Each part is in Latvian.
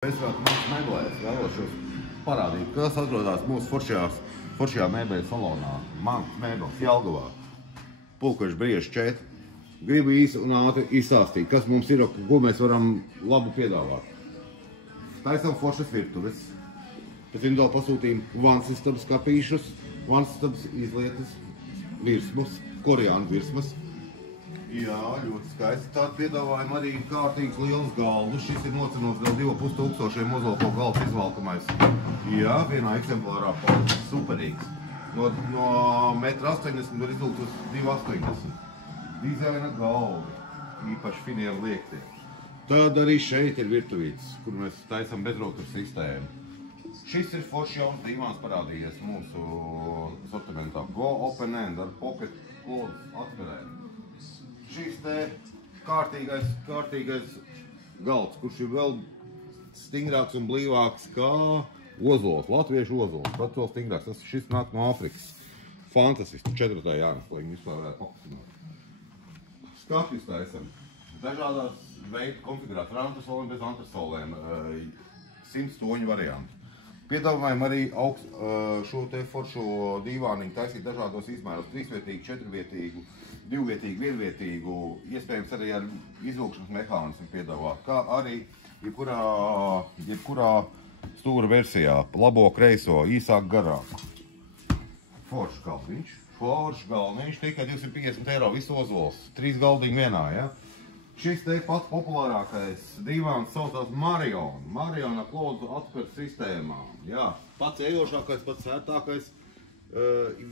Sveicināti mūsu meblēs, vēlošos parādīt, kas atrodas mūsu foršajā mēbeļu salonā. Mans mēbeles Jelgavā. Pulkveža Brieža 4. Gribu īsi un ātri izstāstīt, kas mums ir, ko mēs varam labu piedāvāt. Taisam foršas virtuves. Pēc individuāli pasūtījām vansistabas kapīšus, vansistabas izlietas, virsmas, koreānu virsmas. Jā, ļoti skaisti. Tādu piedāvājam arī kārtīgs liels galvus. Šis ir nocenots vēl 2500 mozolko galvas izvalkamais. Jā, vienā eksemplārā palicis superīgs. No 1,80 m var izlūkt uz 2,80 m. Dizaina galvi, īpaši finieru liektie. Tad arī šeit ir virtuvītes, kur mēs taisam bezrokas sistēmu. Šis ir foršs jauns dīvāns parādījies mūsu sortimentā. Go Open End ar pocket klodas atverēm. Šis te kārtīgais galds, kurš ir vēl stingrāks un blīvāks kā ozols, latviešu ozols, pat vēl stingrāks. Šis nāk no Āfrikas. Fantastiski, 4. Jānis, lai viņi vispār varētu pakustināt. Skapjus taisam. Dažādās veidu konfigurēt ar antrasolēm, bez antrasolēm. 100 stoņu variantu. Piedāvājam arī šo te foršo dīvāniņu taisīt dažādos izmēros. 3-vietīgu, 4-vietīgu, 2-vietīgu, 1-vietīgu, iespējams arī ar izvilkšanas mehānismu piedāvāt, kā arī jebkurā stūra versijā, labo, kreiso, īsāk, garāk. Foršs galdiņš, tikai 250 eiro, visu ozols, 3 galdiņi vienā, ja? Šis te pats populārākais dīvāns saucās Marion. Marion ar klodu atspērs sistēmām. Jā, pats ejošākais, pats sērtākais,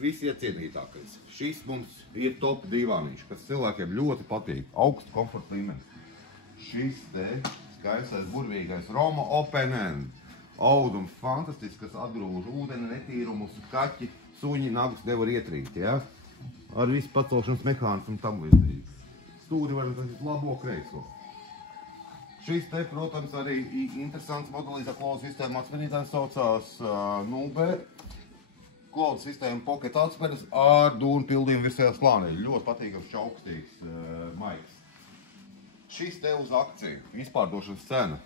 visiecienītākais. Šis mums ir top dīvāniņš, kas cilvēkiem ļoti patīk. Augsts komforta līmenis. Šis te skaistais, burvīgais Roma Open End. Audums fantastisks, kas atgrūž ūdeni, netīrumus, kaķi, suņi, nagus nevar ietrīt, ja? Ar visu pacelšanas mehānismu tam līdzīgi. Stūri varam taisīt labo, kreiso. Šis te, protams, arī interesants modelis ar klodu sistēmu atsperītājs saucās 0B. Klodu sistēma pocket atsperis ar dūnu pildījumu virsējās plānīļu. Ļoti patīkams, čaukstīgs maiks. Šis te uz akciju, izpārdošanas cena,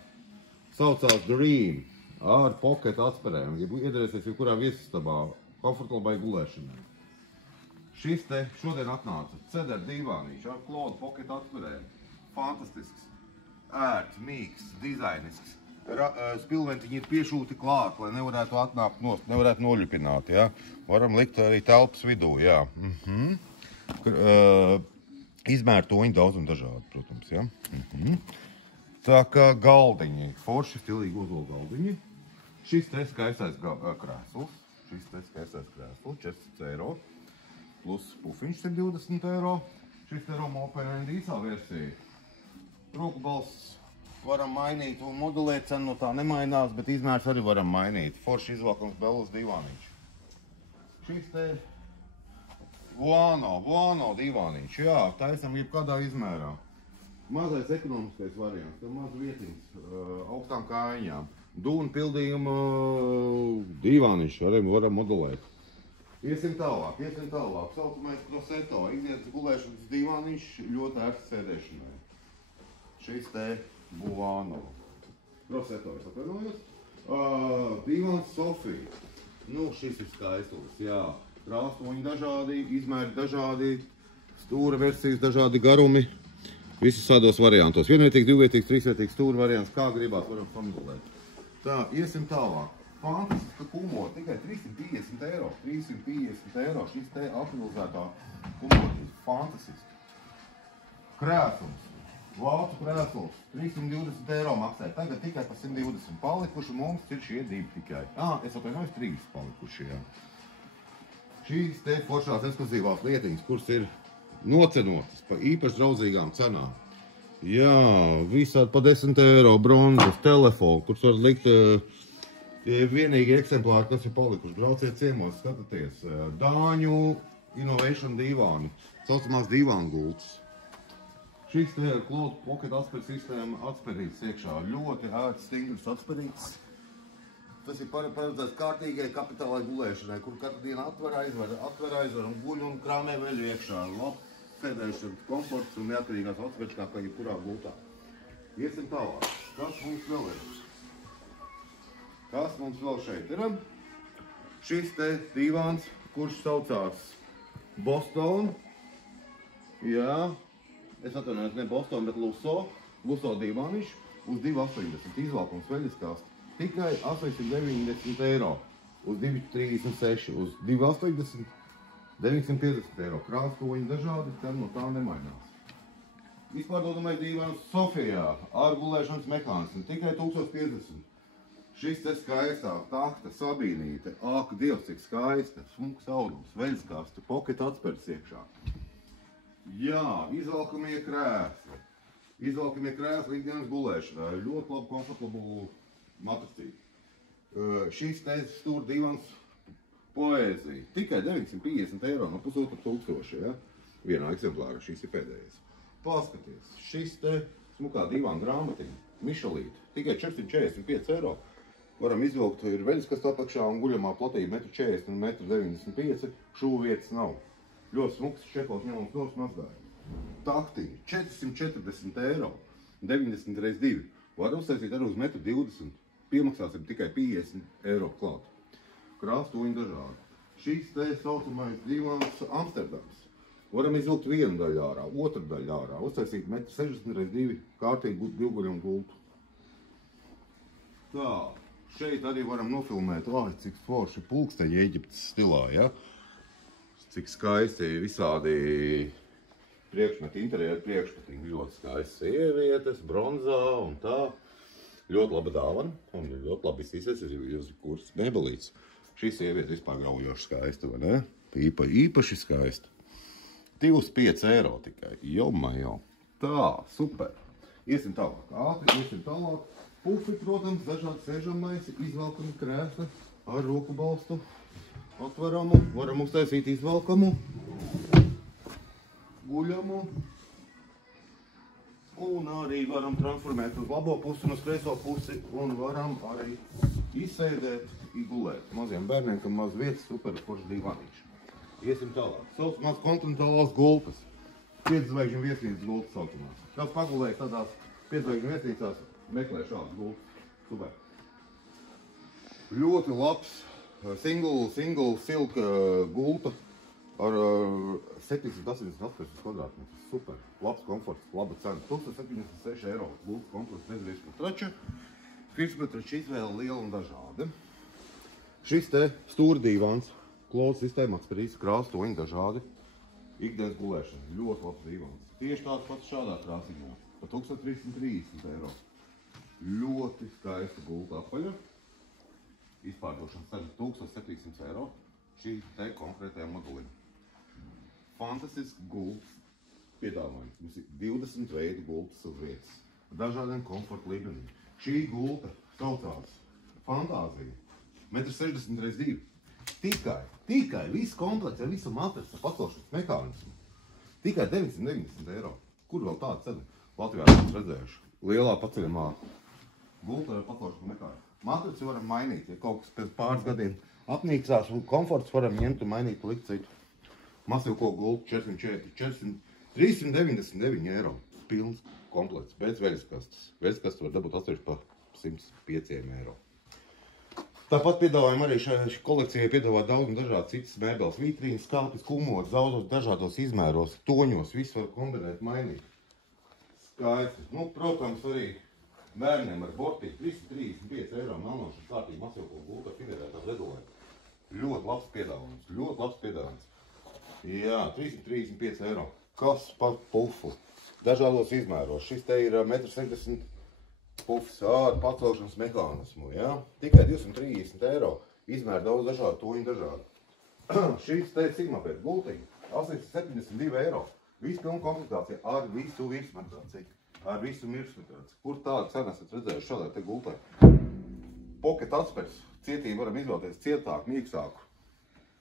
saucās Dream ar pocket atsperēm. Ja iedarēsies jebkurā viesistabā, komfortabai gulēšanai. Šis te šodien atnāca cedar dīvāniņš ar klodu pocket atverēm. Fantastisks, ērts, mīgs, dizainisks. Spilventiņi ir piešūti klāt, lai nevarētu atnākt nost, nevarētu noļupināt, ja? Varam likt arī telpas vidū, jā. Izmērtoņi daudz un dažādi, protams, ja? Tā kā galdiņi, forši stilīgi ozola galdiņi. Šis te skaistais krēsls, 14 eiro. Plus pufiņš 120 eiro. Šis te Roma Open End īsā versija. Roku balss varam mainīt un modulēt, cena no tā nemainās, bet izmērs arī varam mainīt. Forši izvalkams Bellas dīvāniņš. Šis te Vuano dīvāniņš, jā, taisam jebkādā izmērā. Mazais ekonomiskais variants, tam maz vietiņas, augstām kājiņām. Dūnu pildījuma dīvāniņš varam modulēt. Iesim tālāk. Saucamais Crosetto, ikdienas gulēšanas dīvāniņš, ļoti ērts sēdēšanai. Šis te Vuano. Crosetto, es atvainojos. Dīvāns Sofija. Nu, šis ir skaistulis, jā. Krāstoņi dažādi, izmēri dažādi, stūra versijas dažādi garumi. Visi tādos variantos. 1-vietīgs, 2-vietīgs, 3-vietīgs stūra variants, kā gribās, varam pamodulēt. Tā, iesim tālāk. Fantastiska kumota, tikai 350 eiro. 350 eiro šis te aktualizētā kumota. Fantastiski. Krēsls. Vācu krēsls. 320 eiro maksā. Tagad tikai par 120 palikuši. Mums ir šie 2 tikai. Es atvainojos 3 palikuši, jā. Šīs te foršās ekskluzīvās lietiņas, kuras ir nocenotas pa īpaši draudzīgām cenām. Jā, visādi pa 10 eiro bronzas, telefonu, kurus var likt vienīgi eksemplāri, kas ir palikuši. Brauciet ciemos, skatāties. Dāņu Innovation dīvāni, saucamās dīvānu gultas. Šis te ir klodu pocket atspēr sistēma atspērīts iekšā. Ļoti ērts, stingrs atspērīts. Tas ir paredzēts kārtīgai kapitālai gulēšanai, kur katru dienu atver aizver un guļ un krāmē veļu iekšā. Labs sēdēšanas komforts un neatkarīgās atspērts kā jebkurā gultā. Iesim tālāk. Kas mums vēl ir? mums vēl šeit ir? Šis te divāns, kurš saucās Boston. Jā, es atvainojos, ne Boston, bet Luso divāniņš uz 2,80 izvalkums veļaskāsts. Tikai 890 eiro. Uz 2,36, uz 2,80, 950 eiro. Krāstoņi dažādi, tad no tā nemainās. Izpārdodamais divāns Sofijā ar gulēšanas mehānismu, tikai 1050. Šis te skaistā takta sabīnīte, ak, Dievs, cik skaista, smuks audums, veļaskāsti, pocket atspērs iekšā. Jā, izvalkamie krēsli. Izvalkamie krēsli ikdienas gulēšanā, ļoti labu komfortablu matracīti. Šis te stūra divans poēzija, tikai 950 eiro no 1500, ja? Vienā eksemplārā, šis ir pēdējais. Paskaties, šis te smukā divāna grāmatiņa, Mišalīte, tikai 445 eiro. Varam izvilkt, ir veļaskasta apakšā un guļamā platība 1,40 un 1,95 m, šūvu vietas nav. Ļoti smuks čekos ņemams nos mazgājumi. Taktiņi, 440 eiro, 90 x 2. Var uztaisīt arī uz 1,20 m. Piemaksāsim tikai 50 eiro klāt. Krāstoņi dažādi. Šis te saucamais divāns Amsterdams. Varam izvilkt vienu daļu ārā, otru daļu ārā. Uztaisīt 1,60 x 2 kārtīgi būtu divguļu un gultu. Tā, šeit arī varam nofilmēt, cik forši pulksteņi Eģiptes stilā, ja? Cik skaisti visādi priekšmeti, interjeri priekšmeti, ļoti skaisti sievietes, bronzā un tā. Ļoti laba dāvana un ļoti labi izsīsies, jūs kurs mebelīts. Šī sieviete vispār graujoši skaista, vai ne? Īpaši skaista. 25 eiro tikai, jo. Tā, super. Iesim tālāk, iesim tālāk. Pufi, protams, dažādi sēžamaisi, izvelkami krēsli ar roku balstu atveramu. Varam uztaisīt izvelkamu, guļamu. Un arī varam transformēt uz labo pusi un uz kreiso pusi un varam arī izsēdēt, gulēt. Maziem bērniem, kam maz vietas, super forši divāniņš. Iesim tālāk. Saucamās kontinentālās gultas. 5 zvaigžņu viesnīcas gultas saucamās. Kāds pagulējis tādās 5 zvaigžņu viesnīcās, meklē šādas gultas. Super. Ļoti labs single silk gulta ar 788 kvadrātmetrus. Super. Labs komforts, laba cena. 1076 eiro. Gultas komplekts bez virsputrača. Virsputrača izvēle liela un dažāda. Šis te stūra divāns. Klods sistēma atspērīs krāstoņi dažādi. Ikdienas gulēšana. Ļoti labs divāns. Tieši tāds pats šādā krāsiņā. Pa 1330 eiro. Ļoti skaista gulta apaļa. Izpārdošana cena 1700 eiro. Šī te konkrētajā modulim. Fantastisks gultas piedāvājums. Mums ir 20 veidi gultas uz vietas. Dažādiem komforta līmenim. Šī gulta saucās Fantāzija. 1,60 x 2. Tikai viss komplekts ar visu matrasu pacelšanas mehānismu. Tikai 990 eiro. Kur vēl tāda cena? Latvijā esam redzējuši. Lielā paceļamā gulta ar pacelšanas mehānismu. Matraci varam mainīt, ja kaut kas pēc pāris gadiem apnīcās un komforts varam ņemt un mainīt likt citu. Masīvko gultu 399 eiro. Pilns komplekts, bez veļaskastes. Veļaskastes var dabūt atsevišķi par 105 eiro. Tāpat piedāvājam arī šai kolekcijai piedāvāt daudz un dažādi citas mēbeles, vitrīnas, skāpis, kumots, daudzos dažādos izmēros, toņos, visu var kombinēt, mainīt. Skaisti. Nu, protams, arī bērniem ar bortīti 335 eiro melnošanas kārtīgi masīvko gultu ar finerētām regulēm. Ļoti labs piedāvājums. Jā, 335 eiro. Kas par pufu? Dažādos izmēros. Šis te ir 1,60 m pufs ar pacelšanas mehānismu. Jā? Tikai 230 eiro. Izmēr daudz dažādu, toņi dažādi. Šis te ir Sigmapēta gultiņa. 872 eiro. Viss pilna komplektācija ar visu virsmatrāciju. Ar visu mirsmatrāciju. Kur tāda cena esat redzējuši šādai te gultai? Pocket atspērs. Cietību varam izvēlēties cietāku, mīksāku.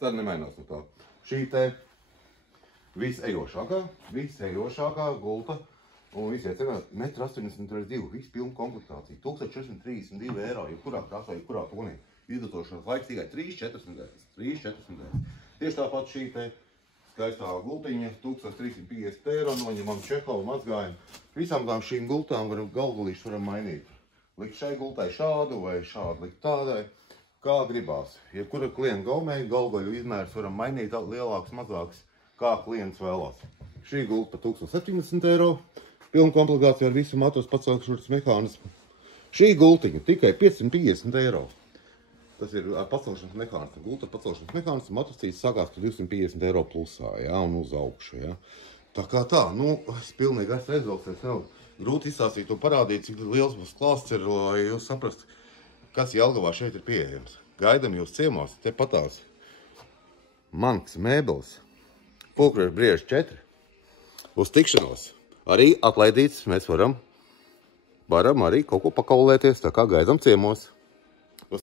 Tad nemainās no tā. Šī te visejošākā gulta un visiet cenā 1,80 x 2. Viss pilna komplektācija. 1432 eiro, jebkurā krāsā, jebkurā tonī. Izdatošanas laiks tikai 3-4 nedēļas. Tieši tāpat šī te skaistā gultiņa 1350 eiro, noņemam čehovu, mazgājumu. Visām tām šīm gultām galvgalīšus varam mainīt. Likt šai gultai šādu vai šādu likt tādai. Kā gribās. Ja kura klienta gaumēja, galgaļu izmērs varam mainīt lielāks, mazāks, kā klients vēlās. Šī gulta par 1070 eiro. Pilna komplektācija ar visu matus pacelšanas mehānismu. Šī gultiņa tikai 550 eiro. Tas ir ar pacelšanas mehānismu. Gulta ar pacelšanas mehānismu matuscīts sākās par 250 eiro plusā, ja, un uz augšu. Ja. Tā kā tā, nu, es pilnīgi esmu aizvelcies. Nav grūti izstāstīt un parādīt, cik liels būs klāsts ir, lai jūs saprastu, kas Jelgavā šeit ir pieejams. Gaidam jūs ciemos, te patās Manks mēbeles, Pulkveža brieža 4. Uz tikšanos. Arī atlaidīts mēs varam arī kaut ko pakaulēties, tā kā gaidam ciemos.